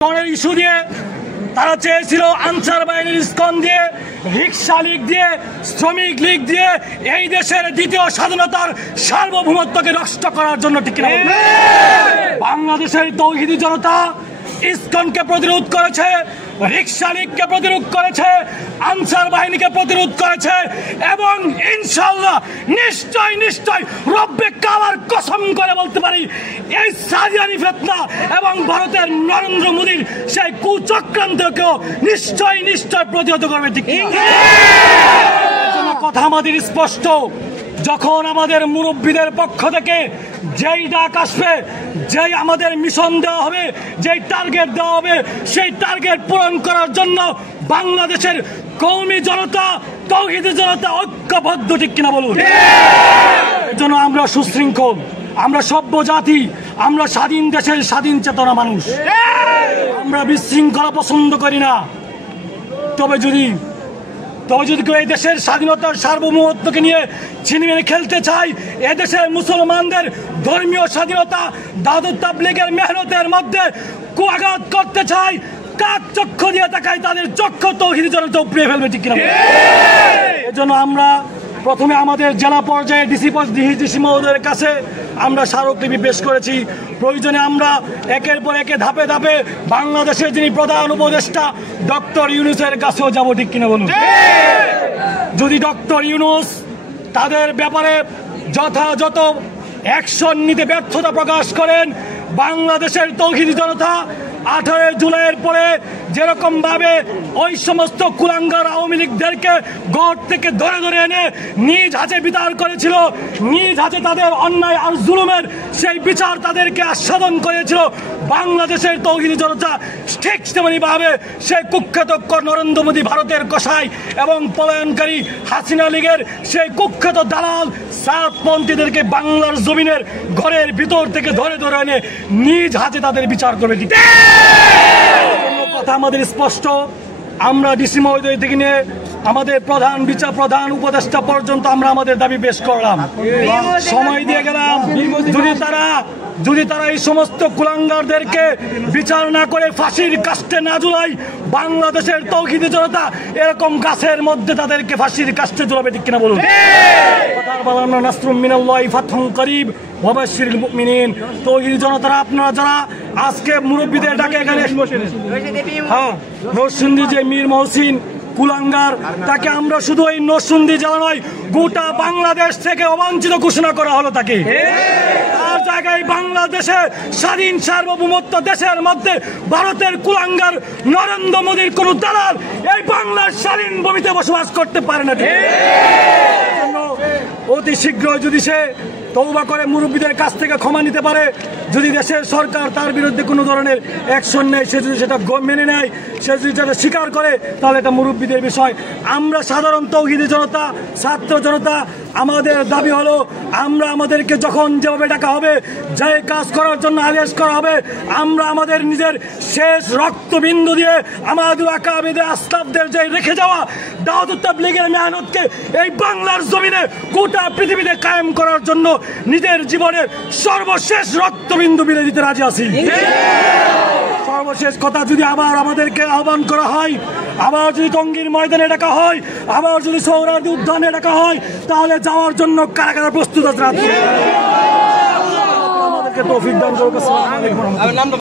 Issue দিয়ে তারা চেয়েছিল আনসার বাহিনীর ইসকন দিয়ে, রিক্সা লীগ দিয়ে, শ্রমিক লীগ দিয়ে এই দেশের দ্বিতীয় স্বাধীনতার সার্বভৌমত্বকে নষ্ট করার জন্য। ঠিক কিনা? বাংলাদেশের তৌহিদি জনতা ইসকনকে প্রতিরোধ করেছে, রিক্সা লীগকে প্রতিরোধ করেছে, আনসার বাহিনীকে প্রতিরোধ করেছে এবং ইনশাআল্লাহ নিশ্চয় নিশ্চয় রব্বে কাবার কসম করে বলতে পারি এই সাদিয়ানি ফিতনা এবং ভারতের নরেন্দ্র মোদীর সেই কুচক্রান্তকেও নিশ্চয় নিশ্চয় প্রতিহত করবে। ঠিক কথা আমাদের স্পষ্ট, যখন আমাদের মুরব্বীদের পক্ষ থেকে যেই ডাক আসবে, যেই আমাদের মিশন দেওয়া হবে, যেই টার্গেট দেওয়া হবে, সেই টার্গেট পূরণ করার জন্য বাংলাদেশের কওমি জনতা, তৌহিদি জনতা ঐক্যবদ্ধ। ঠিক কিনা বলুন? এর জন্য আমরা সুশৃঙ্খল, আমরা সভ্য জাতি, আমরা স্বাধীন দেশের স্বাধীন চেতনা মানুষ, আমরা বিশৃঙ্খলা পছন্দ করি না। তবে যদি কেউ এই দেশের স্বাধীনতার সার্বভৌমত্বকে নিয়ে ছিনিমিনি খেলতে চায়, এদেশের মুসলমানদের ধর্মীয় স্বাধীনতা, দাদু তাবলীগের মেহনতের মধ্যে কুয়াঘাত করতে চায়, কাক চক্ষু দিয়ে তাকায়, তাদের চক্ষু তৌহিদি জনতা উপড়ে ফেলবে। ঠিক কিনা? এজন্য আমরা প্রথমে আমাদের জেলা পর্যায়ে ডিসি মহোদয়ের কাছে আমরা স্মারকলিপি পেশ করেছি। প্রয়োজনে আমরা একের পর একে ধাপে ধাপে বাংলাদেশের যিনি প্রধান উপদেষ্টা ডক্টর ইউনূসের কাছেও যাব। ঠিক কিনা বলুন? যদি ডক্টর ইউনূস তাদের ব্যাপারে যথাযথ অ্যাকশন নিতে ব্যর্থতা প্রকাশ করেন, বাংলাদেশের তৌহিদি জনতা 18 জুলাইয়ের পরে যেরকম ভাবে ওই সমস্ত কুলাঙ্গার আওয়ামী লীগদেরকে গড় থেকে ধরে ধরে এনে নিজ হাতে বিচার করেছিল, নিজ হাতে তাদের অন্যায় আর জুলুমের সেই বিচার তাদেরকে আস্বাদন করেছিল, বাংলাদেশের তৌহিদি জনতা ঠিক তেমনি ভাবে সেই কুখ্যাত নরেন্দ্র মোদী ভারতের কসাই এবং পলায়নকারী হাসিনা লীগের সেই কুখ্যাত দালাল সাতপন্থীদেরকে বাংলার জমিনের ঘরের ভিতর থেকে ধরে ধরে এনে নিজ হাতে তাদের বিচার করবে। ঠিক কথা আমাদের স্পষ্ট। আমরা ডিসি মহোদয় থেকে নিয়ে আমাদের প্রধান উপদেষ্টা পর্যন্ত আমরা আমাদের দাবি পেশ করলাম, সময় দিয়ে গেলাম। যদি তারা এই সমস্ত কুলাঙ্গারদেরকে বিচার না করে ফাঁসির কাস্টে না ঝুলায়, বাংলাদেশের তৌহিদি জনতা এরকম গাছের মধ্যে তাদেরকে ফাঁসির কাস্টে ঝুলাবে। ঠিক কিনা বলুন? নাসরুম মিনাল্লাহি ফাতহুন করিব ওয়া বাশশিরিল মুমিনিন। তৌহিদি জনতারা, আপনারা যারা আজকে মুরব্বীদের ডাকে এখানে, নরসিংদী যে মীর মহসিন কুলাঙ্গার, তাকে আমরা শুধু এই নরসিংদী জেলা নয়, গোটা বাংলাদেশ থেকে অবাঞ্ছিত ঘোষণা করা হলো তাকে। তার জায়গায় বাংলাদেশে স্বাধীন সার্বভৌমত্ব দেশের মধ্যে ভারতের কুলাঙ্গার নরেন্দ্র মোদীর কোন দালাল এই বাংলার স্বাধীন ভূমিতে বসবাস করতে পারে না। অতি শীঘ্রই যদি সে তওবা করে মুরব্বীদের কাছ থেকে ক্ষমা নিতে পারে, যদি দেশের সরকার তার বিরুদ্ধে কোনো ধরনের অ্যাকশন নেয়, সে যদি সেটা মেনে নেয়, সে যদি সেটা স্বীকার করে, তাহলে এটা মুরব্বীদের বিষয়। আমরা সাধারণ তৌহিদি জনতা, ছাত্র জনতা, আমাদের দাবি হলো আমরা আমাদেরকে যখন যেভাবে ডাকা হবে, যে কাজ করার জন্য আদেশ করা হবে, আমরা আমাদের নিজের শেষ রক্তবিন্দু দিয়ে আমাদের আকাবিদের আসলাফদের যে রেখে যাওয়া দাওয়াত তাবলীগের মেহনতকে এই বাংলার জমিনে গোটা পৃথিবীতে কায়েম করার জন্য নিজের জীবনের সর্বশেষ রক্তবিন্দু বিলে দিতে রাজি আছি। সর্বশেষ কথা, যদি আবার আমাদেরকে আহ্বান করা হয়, আবার যদি টঙ্গীর ময়দানে ডাকা হয়, আবার যদি সোহরাওয়ার্দী উদ্যানে ডাকা হয়, তাহলে যাওয়ার জন্য কারা কারা প্রস্তুত আছে? আমাদেরকে তৌফিক দান করুন।